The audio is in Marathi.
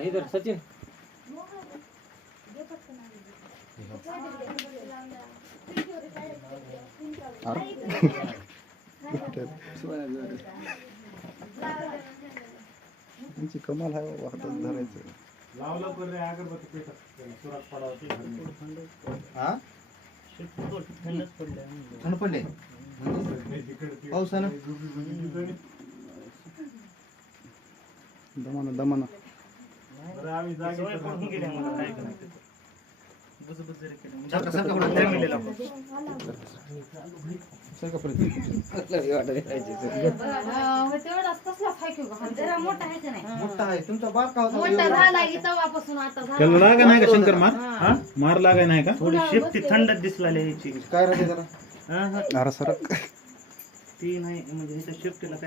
इधर सचिन त्यांची कमाल आहे वाहतच धरायचं लावलं पण रे अगरबत्ती पेटत सुरात पडावती हा थंड पडले पावसानं दमाना दमाना आम्ही जागी पडून गेले मला काय करायचं मोठा आहे तुमचा बारका होता त्याला लागा नाही का शंकर मार लागाय नाही का थोडी शेपटी थंड दिसलाली ह्याची काय राहते जरा ती नाही म्हणजे ह्याच्या शेपटीला काय